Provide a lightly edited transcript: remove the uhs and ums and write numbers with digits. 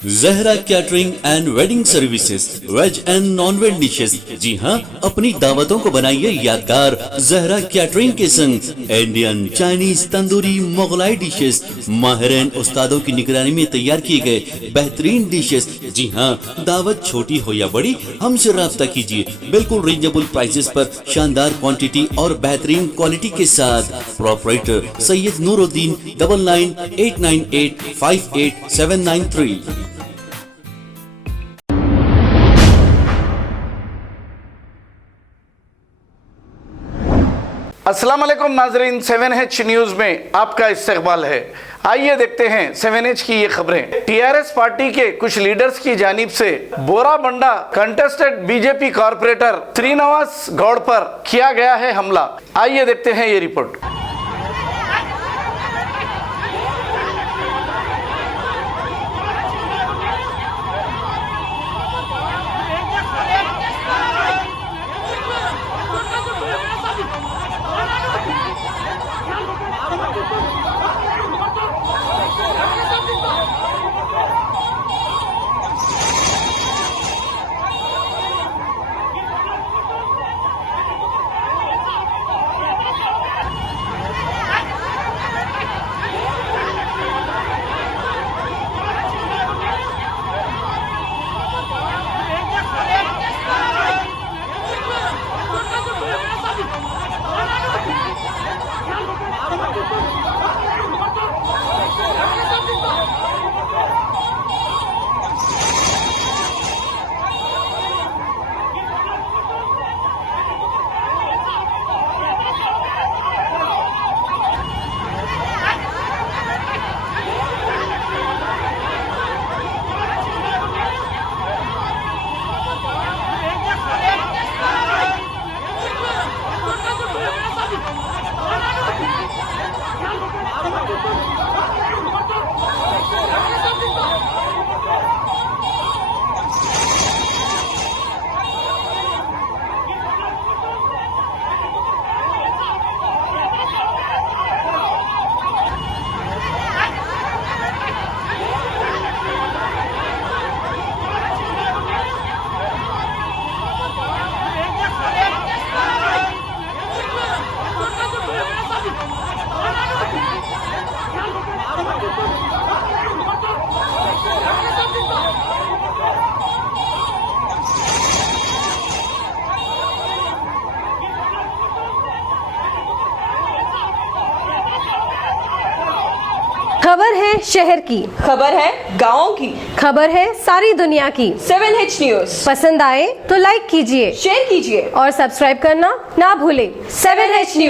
Zahra catering and wedding services, veg and non veg dishes. जी हाँ, अपनी दावतों को बनाइए यादगार जहरा कैटरिंग के संग। Indian, Chinese, tandoori, Mughlai dishes माहिरीन उस्तादों की निगरानी में तैयार किए गए बेहतरीन डिशेस। जी हाँ, दावत छोटी हो या बड़ी, हमसे राब्ता कीजिए। बिल्कुल रीजनेबल प्राइसेस पर शानदार क्वांटिटी और बेहतरीन क्वालिटी के साथ। प्रोपराइटर सैयद नूरुद्दीन 9989858793। अस्सलाम वालेकुम नाजरीन, 7H न्यूज में आपका इस्तकबाल है। आइए देखते हैं 7H की ये खबरें। टीआरएस पार्टी के कुछ लीडर्स की जानिब से Borabanda contested BJP corporator Srinivas Goud पर किया गया है हमला। आइए देखते हैं ये रिपोर्ट। खबर है शहर की, खबर है गाँव की, खबर है सारी दुनिया की। 7H न्यूज पसंद आए तो लाइक कीजिए, शेयर कीजिए और सब्सक्राइब करना ना भूलें। 7H news.